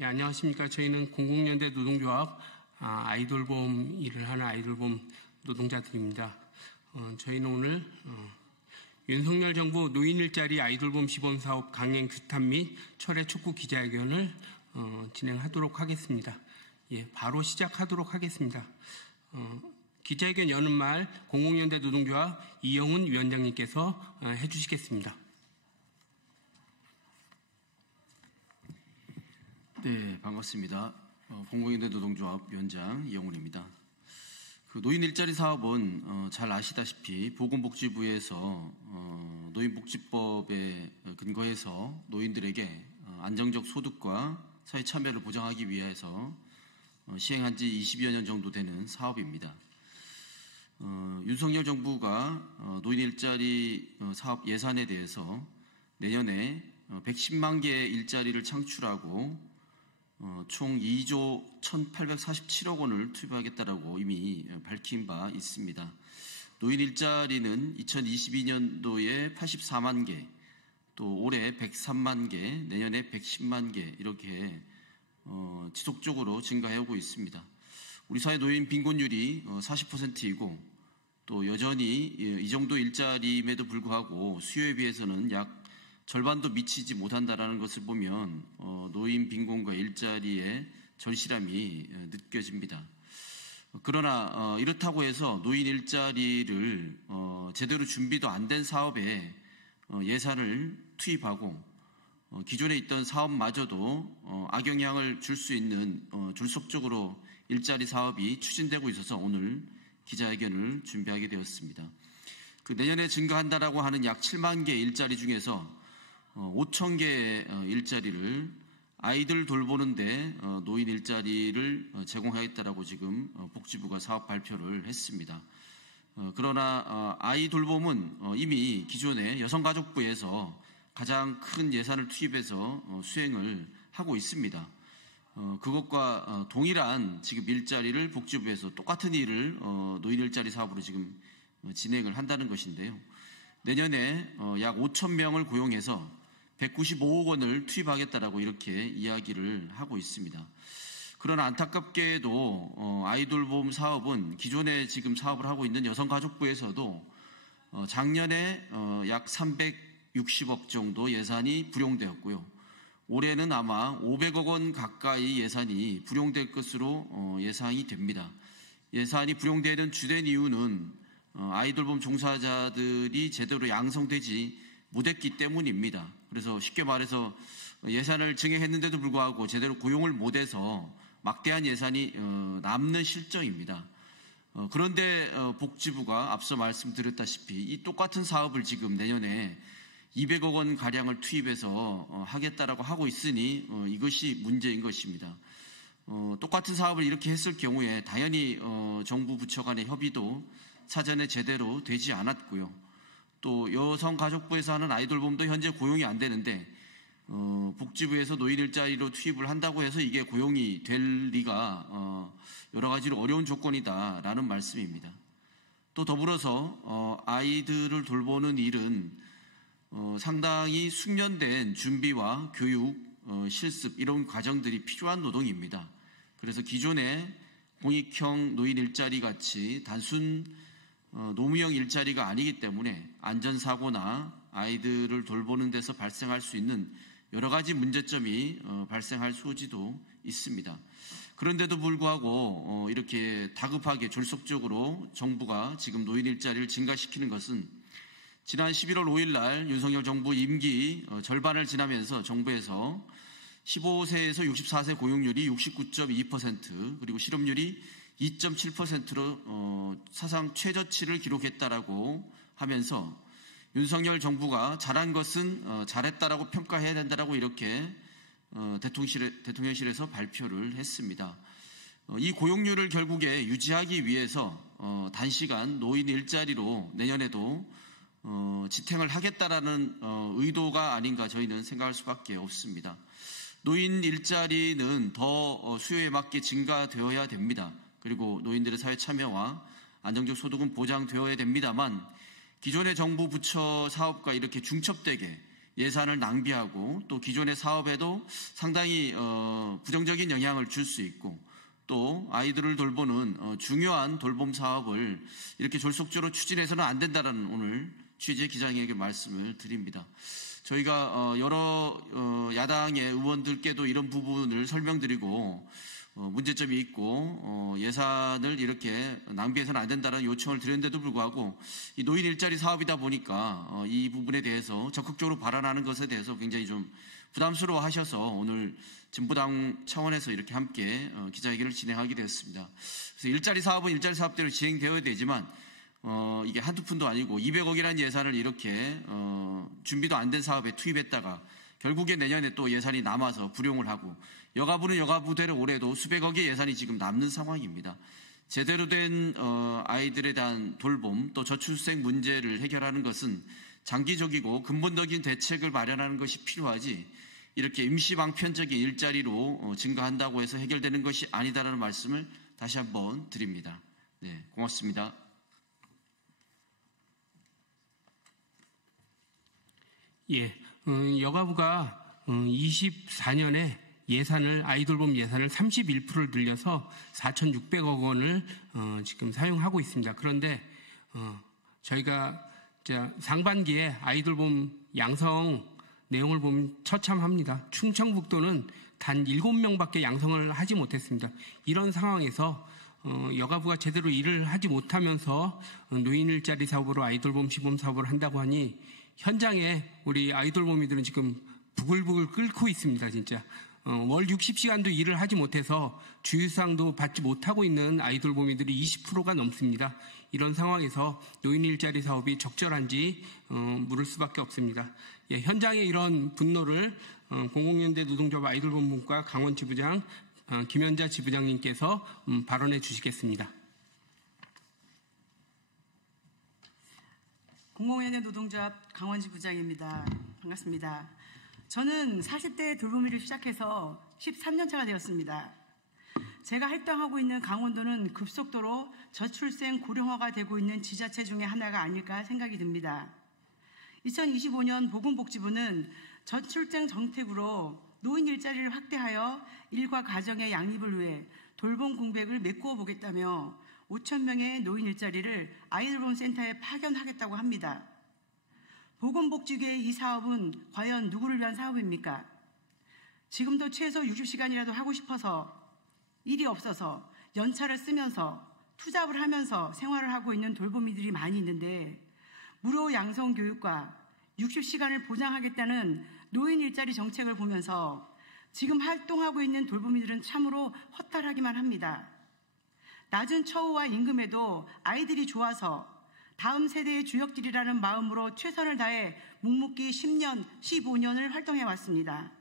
예, 안녕하십니까. 저희는 공공연대 노동조합 아이돌봄 일을 하는 아이돌봄 노동자들입니다. 저희는 오늘 윤석열 정부 노인 일자리 아이돌봄 시범사업 강행 규탄 및 철회 촉구 기자회견을 진행하도록 하겠습니다. 예, 바로 시작하도록 하겠습니다. 기자회견 여는 말 공공연대 노동조합 이영훈 위원장님께서 해주시겠습니다. 네, 반갑습니다. 공공연대 노동조합 위원장 이영훈입니다. 노인 일자리 사업은 잘 아시다시피 보건복지부에서 노인복지법에 근거해서 노인들에게 안정적 소득과 사회 참여를 보장하기 위해서 시행한 지 20여 년 정도 되는 사업입니다. 윤석열 정부가 노인 일자리 사업 예산에 대해서 내년에 110만 개의 일자리를 창출하고 총 2조 1,847억 원을 투입하겠다라고 이미 밝힌 바 있습니다. 노인 일자리는 2022년도에 84만 개, 또 올해 103만 개, 내년에 110만 개 이렇게 지속적으로 증가해오고 있습니다. 우리 사회 노인 빈곤율이 40%이고 또 여전히 이 정도 일자리임에도 불구하고 수요에 비해서는 약 절반도 미치지 못한다라는 것을 보면 노인 빈곤과 일자리의 절실함이 느껴집니다. 그러나 이렇다고 해서 노인 일자리를 제대로 준비도 안 된 사업에 예산을 투입하고 기존에 있던 사업마저도 악영향을 줄 수 있는 졸속적으로 일자리 사업이 추진되고 있어서 오늘 기자회견을 준비하게 되었습니다. 내년에 증가한다라고 하는 약 7만 개의 일자리 중에서 5천 개의 일자리를 아이들 돌보는데 노인 일자리를 제공하겠다라고 지금 복지부가 사업 발표를 했습니다. 그러나 아이 돌봄은 이미 기존에 여성가족부에서 가장 큰 예산을 투입해서 수행을 하고 있습니다. 그것과 동일한 지금 일자리를 복지부에서 똑같은 일을 노인 일자리 사업으로 지금 진행을 한다는 것인데요. 내년에 약 5천 명을 고용해서 195억 원을 투입하겠다라고 이렇게 이야기를 하고 있습니다. 그러나 안타깝게도 아이돌봄 사업은 기존에 지금 사업을 하고 있는 여성가족부에서도 작년에 약 360억 정도 예산이 불용되었고요. 올해는 아마 500억 원 가까이 예산이 불용될 것으로 예상이 됩니다. 예산이 불용되는 주된 이유는 아이돌봄 종사자들이 제대로 양성되지 못했기 때문입니다. 그래서 쉽게 말해서 예산을 증액했는데도 불구하고 제대로 고용을 못해서 막대한 예산이 남는 실정입니다. 그런데 복지부가 앞서 말씀드렸다시피 이 똑같은 사업을 지금 내년에 200억 원 가량을 투입해서 하겠다라고 하고 있으니 이것이 문제인 것입니다. 똑같은 사업을 이렇게 했을 경우에 당연히 정부 부처 간의 협의도 사전에 제대로 되지 않았고요. 또 여성가족부에서 하는 아이돌봄도 현재 고용이 안 되는데 복지부에서 노인 일자리로 투입을 한다고 해서 이게 고용이 될 리가 여러 가지로 어려운 조건이다라는 말씀입니다. 또 더불어서 아이들을 돌보는 일은 상당히 숙련된 준비와 교육, 실습 이런 과정들이 필요한 노동입니다. 그래서 기존의 공익형 노인 일자리 같이 단순 노무형 일자리가 아니기 때문에 안전사고나 아이들을 돌보는 데서 발생할 수 있는 여러 가지 문제점이 발생할 소지도 있습니다. 그런데도 불구하고 이렇게 다급하게 졸속적으로 정부가 지금 노인 일자리를 증가시키는 것은 지난 11월 5일 날 윤석열 정부 임기 절반을 지나면서 정부에서 15세에서 64세 고용률이 69.2% 그리고 실업률이 2.7%로 사상 최저치를 기록했다라고 하면서 윤석열 정부가 잘한 것은 잘했다라고 평가해야 된다라고 이렇게 대통령실에서 발표를 했습니다. 이 고용률을 결국에 유지하기 위해서 단시간 노인 일자리로 내년에도 지탱을 하겠다라는 의도가 아닌가 저희는 생각할 수밖에 없습니다. 노인 일자리는 더 수요에 맞게 증가되어야 됩니다. 그리고 노인들의 사회 참여와 안정적 소득은 보장되어야 됩니다만 기존의 정부 부처 사업과 이렇게 중첩되게 예산을 낭비하고 또 기존의 사업에도 상당히 부정적인 영향을 줄 수 있고 또 아이들을 돌보는 중요한 돌봄 사업을 이렇게 졸속적으로 추진해서는 안 된다라는 오늘 취지의 기자회견 말씀을 드립니다. 저희가 여러 야당의 의원들께도 이런 부분을 설명드리고 문제점이 있고 예산을 이렇게 낭비해서는 안 된다는 요청을 드렸는데도 불구하고 이 노인 일자리 사업이다 보니까 이 부분에 대해서 적극적으로 발언하는 것에 대해서 굉장히 좀 부담스러워 하셔서 오늘 진보당 차원에서 이렇게 함께 기자회견을 진행하게 되었습니다. 그래서 일자리 사업은 일자리 사업대로 진행되어야 되지만 이게 한두 푼도 아니고 200억이라는 예산을 이렇게 준비도 안 된 사업에 투입했다가 결국에 내년에 또 예산이 남아서 불용을 하고 여가부는 여가부대로 올해도 수백억의 예산이 지금 남는 상황입니다. 제대로 된 아이들에 대한 돌봄 또 저출생 문제를 해결하는 것은 장기적이고 근본적인 대책을 마련하는 것이 필요하지 이렇게 임시방편적인 일자리로 증가한다고 해서 해결되는 것이 아니다라는 말씀을 다시 한번 드립니다. 네, 고맙습니다. 예, 여가부가 24년에 아이돌봄 예산을 31%를 늘려서 4,600억 원을 지금 사용하고 있습니다. 그런데 저희가 상반기에 아이돌봄 양성 내용을 보면 처참합니다. 충청북도는 단 7명밖에 양성을 하지 못했습니다. 이런 상황에서 여가부가 제대로 일을 하지 못하면서 노인 일자리 사업으로 아이돌봄 시범 사업을 한다고 하니 현장에 우리 아이돌봄이들은 지금 부글부글 끓고 있습니다. 진짜 월 60시간도 일을 하지 못해서 주휴수당도 받지 못하고 있는 아이돌봄이들이 20%가 넘습니다. 이런 상황에서 노인 일자리 사업이 적절한지 물을 수밖에 없습니다. 예, 현장의 이런 분노를 공공연대 노동조합 아이돌봄분과 강원 지부장 김현자 지부장님께서 발언해 주시겠습니다. 공공연대 노동조합 강원 지부장입니다. 반갑습니다. 저는 40대 돌보미를 시작해서 13년 차가 되었습니다. 제가 활동하고 있는 강원도는 급속도로 저출생 고령화가 되고 있는 지자체 중에 하나가 아닐까 생각이 듭니다. 2025년 보건복지부는 저출생 정책으로 노인 일자리를 확대하여 일과 가정의 양립을 위해 돌봄 공백을 메꾸어 보겠다며 5,000명의 노인 일자리를 아이돌봄 센터에 파견하겠다고 합니다. 보건복지계의 이 사업은 과연 누구를 위한 사업입니까? 지금도 최소 60시간이라도 하고 싶어서 일이 없어서 연차를 쓰면서 투잡을 하면서 생활을 하고 있는 돌보미들이 많이 있는데 무료 양성교육과 60시간을 보장하겠다는 노인 일자리 정책을 보면서 지금 활동하고 있는 돌보미들은 참으로 허탈하기만 합니다. 낮은 처우와 임금에도 아이들이 좋아서 다음 세대의 주역들이라는 마음으로 최선을 다해 묵묵히 10년, 15년을 활동해왔습니다.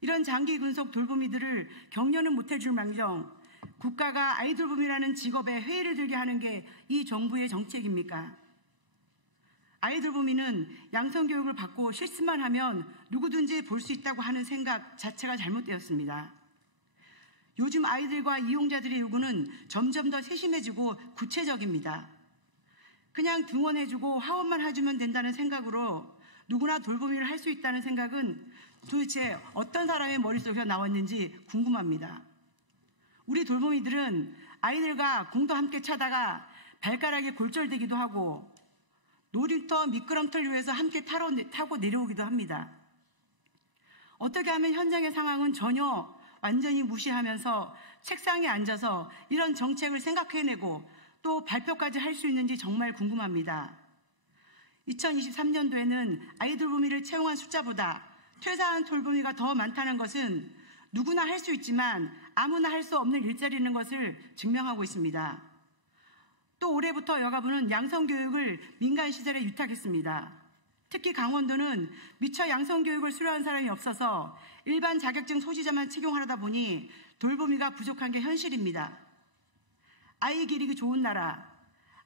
이런 장기 근속 돌보미들을 격려는 못해줄 망정 국가가 아이돌봄이라는 직업에 회의를 들게 하는 게 이 정부의 정책입니까? 아이돌봄이는 양성교육을 받고 실습만 하면 누구든지 볼 수 있다고 하는 생각 자체가 잘못되었습니다. 요즘 아이들과 이용자들의 요구는 점점 더 세심해지고 구체적입니다. 그냥 등원해주고 하원만 해주면 된다는 생각으로 누구나 돌보미를 할 수 있다는 생각은 도대체 어떤 사람의 머릿속에서 나왔는지 궁금합니다. 우리 돌보미들은 아이들과 공도 함께 차다가 발가락에 골절되기도 하고 놀이터 미끄럼틀 위에서 함께 타고 내려오기도 합니다. 어떻게 하면 현장의 상황은 전혀 완전히 무시하면서 책상에 앉아서 이런 정책을 생각해내고 또 발표까지 할 수 있는지 정말 궁금합니다. 2023년도에는 아이돌보미를 채용한 숫자보다 퇴사한 돌보미가 더 많다는 것은 누구나 할 수 있지만 아무나 할 수 없는 일자리라는 것을 증명하고 있습니다. 또 올해부터 여가부는 양성교육을 민간시설에 위탁했습니다. 특히 강원도는 미처 양성교육을 수료한 사람이 없어서 일반 자격증 소지자만 채용하다 보니 돌보미가 부족한 게 현실입니다. 아이 기르기 좋은 나라,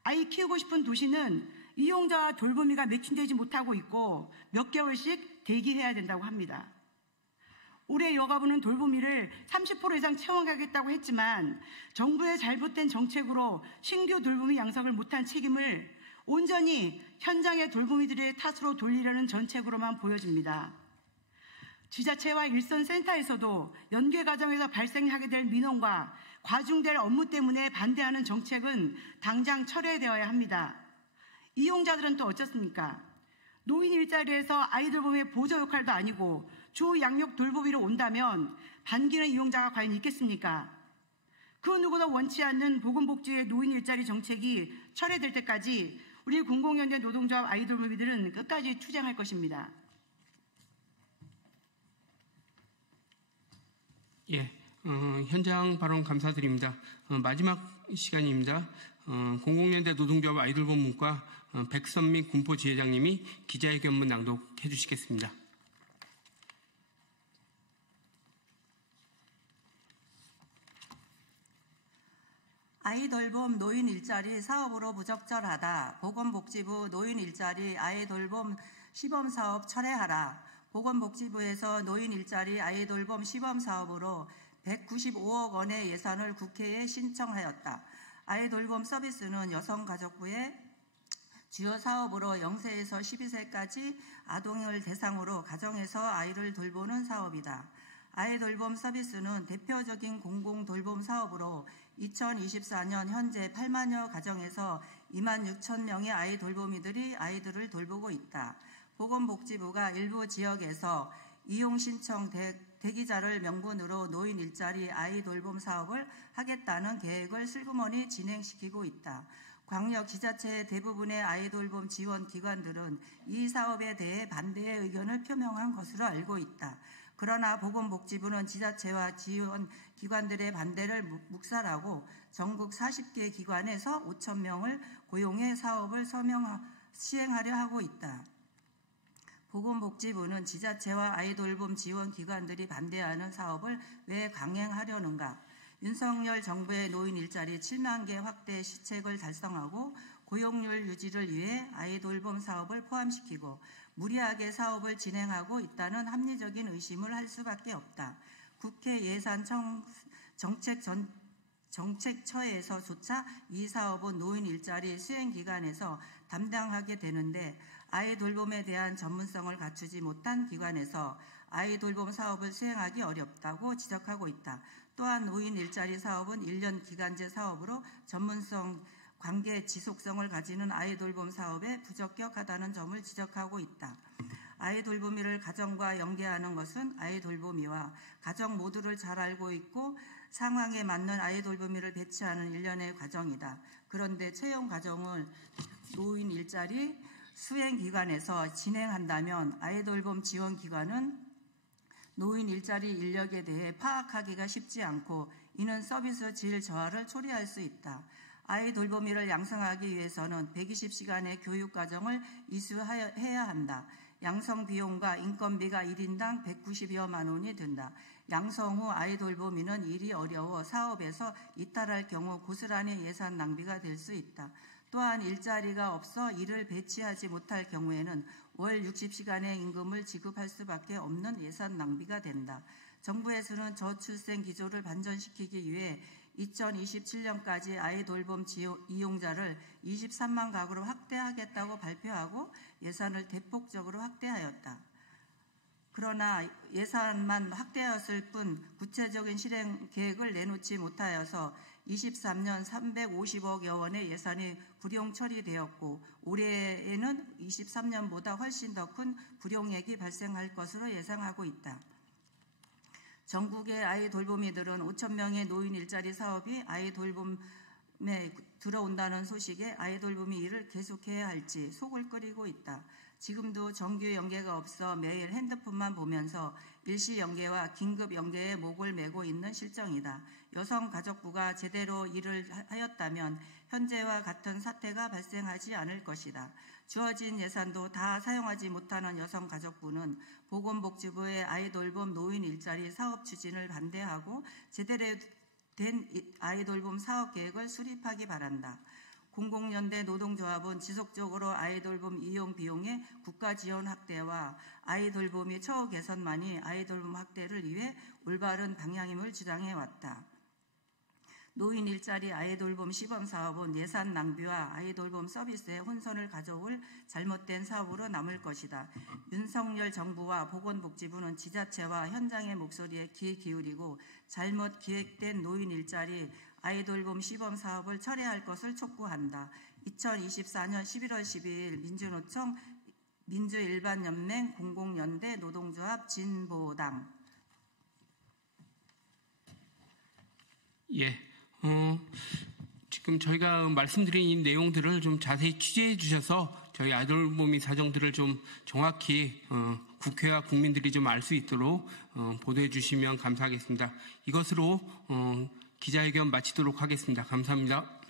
아이 키우고 싶은 도시는 이용자와 돌보미가 매칭되지 못하고 있고 몇 개월씩 대기해야 된다고 합니다. 올해 여가부는 돌보미를 30% 이상 채용하겠다고 했지만 정부의 잘못된 정책으로 신규 돌보미 양성을 못한 책임을 온전히 현장의 돌보미들의 탓으로 돌리려는 정책으로만 보여집니다. 지자체와 일선센터에서도 연계 과정에서 발생하게 될 민원과 과중될 업무 때문에 반대하는 정책은 당장 철회되어야 합니다. 이용자들은 또 어쩌습니까? 노인 일자리에서 아이 돌봄의 보조 역할도 아니고 주 양육 돌보미로 온다면 반기는 이용자가 과연 있겠습니까? 그 누구도 원치 않는 보건복지의 노인 일자리 정책이 철회될 때까지 우리 공공연대 노동조합 아이 돌보미들은 끝까지 투쟁할 것입니다. 예, 현장 발언 감사드립니다. 마지막 시간입니다. 공공연대 노동조합 아이돌본문과 백선미 군포지회장님이 기자회견문 낭독해 주시겠습니다. 아이돌봄 노인 일자리 사업으로 부적절하다. 보건복지부 노인 일자리 아이돌봄 시범사업 철회하라. 보건복지부에서 노인 일자리 아이돌봄 시범사업으로 195억 원의 예산을 국회에 신청하였다. 아이돌봄 서비스는 여성가족부의 주요 사업으로 0세에서 12세까지 아동을 대상으로 가정에서 아이를 돌보는 사업이다. 아이돌봄 서비스는 대표적인 공공돌봄 사업으로 2024년 현재 8만여 가정에서 2만 6천 명의 아이 돌보미들이 아이들을 돌보고 있다. 보건복지부가 일부 지역에서 이용 신청 대기자를 명분으로 노인 일자리 아이 돌봄 사업을 하겠다는 계획을 슬그머니 진행시키고 있다. 광역 지자체의 대부분의 아이 돌봄 지원 기관들은 이 사업에 대해 반대의 의견을 표명한 것으로 알고 있다. 그러나 보건복지부는 지자체와 지원 기관들의 반대를 묵살하고 전국 40개 기관에서 5천 명을 고용해 사업을 시행하려 하고 있다. 보건복지부는 지자체와 아이돌봄 지원 기관들이 반대하는 사업을 왜 강행하려는가? 윤석열 정부의 노인 일자리 7만 개 확대 시책을 달성하고 고용률 유지를 위해 아이돌봄 사업을 포함시키고 무리하게 사업을 진행하고 있다는 합리적인 의심을 할 수밖에 없다. 국회 정책처에서조차 이 사업은 노인 일자리 수행기관에서 담당하게 되는데 아이 돌봄에 대한 전문성을 갖추지 못한 기관에서 아이 돌봄 사업을 수행하기 어렵다고 지적하고 있다. 또한 노인 일자리 사업은 1년 기간제 사업으로 전문성, 관계 지속성을 가지는 아이 돌봄 사업에 부적격하다는 점을 지적하고 있다. 아이 돌보미를 가정과 연계하는 것은 아이 돌보미와 가정 모두를 잘 알고 있고 상황에 맞는 아이 돌보미를 배치하는 일련의 과정이다. 그런데 채용 과정을 노인 일자리 수행기관에서 진행한다면 아이 돌봄 지원기관은 노인 일자리 인력에 대해 파악하기가 쉽지 않고 이는 서비스 질 저하를 초래할 수 있다. 아이 돌보미를 양성하기 위해서는 120시간의 교육과정을 이수해야 한다. 양성 비용과 인건비가 1인당 190여만 원이 든다. 양성 후 아이 돌보미는 일이 어려워 사업에서 이탈할 경우 고스란히 예산 낭비가 될 수 있다. 또한 일자리가 없어 일을 배치하지 못할 경우에는 월 60시간의 임금을 지급할 수밖에 없는 예산 낭비가 된다. 정부에서는 저출생 기조를 반전시키기 위해 2027년까지 아이 돌봄 이용자를 23만 가구로 확대하겠다고 발표하고 예산을 대폭적으로 확대하였다. 그러나 예산만 확대하였을 뿐 구체적인 실행 계획을 내놓지 못하여서 23년 350억여 원의 예산이 불용 처리되었고 올해에는 23년보다 훨씬 더 큰 불용액이 발생할 것으로 예상하고 있다. 전국의 아이 돌보미들은 5천 명의 노인 일자리 사업이 아이 돌봄에 들어온다는 소식에 아이 돌보미 일을 계속해야 할지 속을 끓이고 있다. 지금도 정규 연계가 없어 매일 핸드폰만 보면서 일시 연계와 긴급 연계에 목을 메고 있는 실정이다. 여성가족부가 제대로 일을 하였다면 현재와 같은 사태가 발생하지 않을 것이다. 주어진 예산도 다 사용하지 못하는 여성가족부는 보건복지부의 아이 돌봄 노인 일자리 사업 추진을 반대하고 제대로 된 아이 돌봄 사업 계획을 수립하기 바란다. 공공연대 노동조합은 지속적으로 아이 돌봄 이용 비용의 국가 지원 확대와 아이 돌봄이 처우 개선만이 아이 돌봄 확대를 위해 올바른 방향임을 주장해왔다. 노인 일자리 아이돌봄 시범 사업은 예산 낭비와 아이돌봄 서비스의 혼선을 가져올 잘못된 사업으로 남을 것이다. 윤석열 정부와 보건복지부는 지자체와 현장의 목소리에 귀 기울이고 잘못 기획된 노인 일자리 아이돌봄 시범 사업을 철회할 것을 촉구한다. 2024년 11월 12일 민주노총 민주일반연맹 공공연대 노동조합 진보당. 예, 지금 저희가 말씀드린 이 내용들을 좀 자세히 취재해 주셔서 저희 아이돌봄의 사정들을 좀 정확히 국회와 국민들이 좀 알 수 있도록 보도해 주시면 감사하겠습니다. 이것으로 기자회견 마치도록 하겠습니다. 감사합니다.